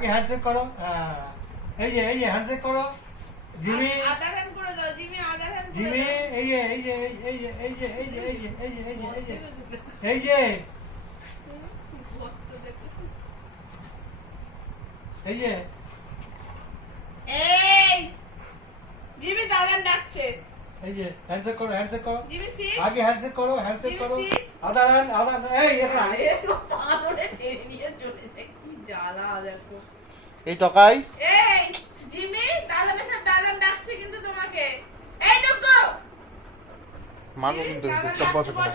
আগে হ্যান্ডশেক করো। এই যে হ্যান্ডশেক করো। জিমি আদার হ্যান্ড করে দাও জিমি, আদার হ্যান্ড করে জিমি দাও। এই যে এই যে এই যে এই যে এই যে এই যে এই যে এই যে এই যে এই যে ভক্ত দেখো। এই যে এই জিমি দাদান ডাকছে। এই যে হ্যান্ডশেক করো, হ্যান্ডশেক করো। Jimmy sit. আগে হ্যান্ডশেক করো, হ্যান্ডশেক করো। Jimmy sit। আদার হ্যান্ড এই এটা আরে পা ধরে টেনে নিয়ে চলেছে, কি জ্বালা দেখো। এই টকাই এই জিমি দাদানের সাথে দাদান ডাকছে কিন্তু তোমাকে। এই ঢুকো। মারবো কিন্তু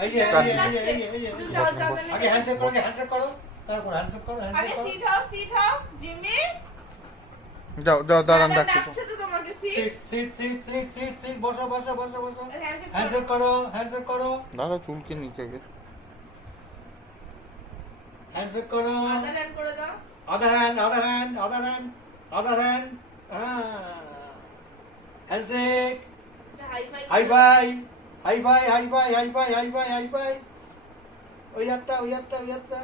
এই যে এই যে এই যে আগে হ্যান্ডশেক করো, হ্যান্ডশেক করো। তারপর হ্যান্ডশেক করো, আগে হ্যান্ডশেক করো। সিট হও জিমি। যাও যাও দাঁড়ান দাদান ডাকছি ডাকছে তো তোমাকে sit. Sit sit sit sit sit sit বসো বসো বসো বসো। হ্যান্ডশেক হ্যান্ডশেক করো, হ্যান্ডশেক করো। দাঁড়াও চুলকে নিচে গে হ্যান্ডশেক করো। আদার হ্যান্ড করে দাও। Other hand, other hand, other hand, other hand. Handshake. High five. High five. High five, high five, high five, high five, high five. Uyatta, uyatta, uyatta.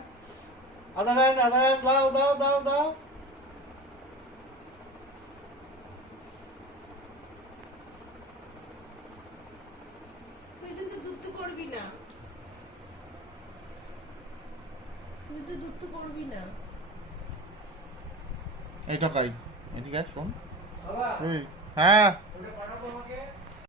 Other hand, দাও, দাও, দাও, দাও. তুই কিন্তু দুত্তু করবি না, তুই তো দুত্তু করবি না। এই টকাই এদিকে আয়, শোন বাবা, এই, হ্যাঁ ওটা পাঠাবো আমাকে।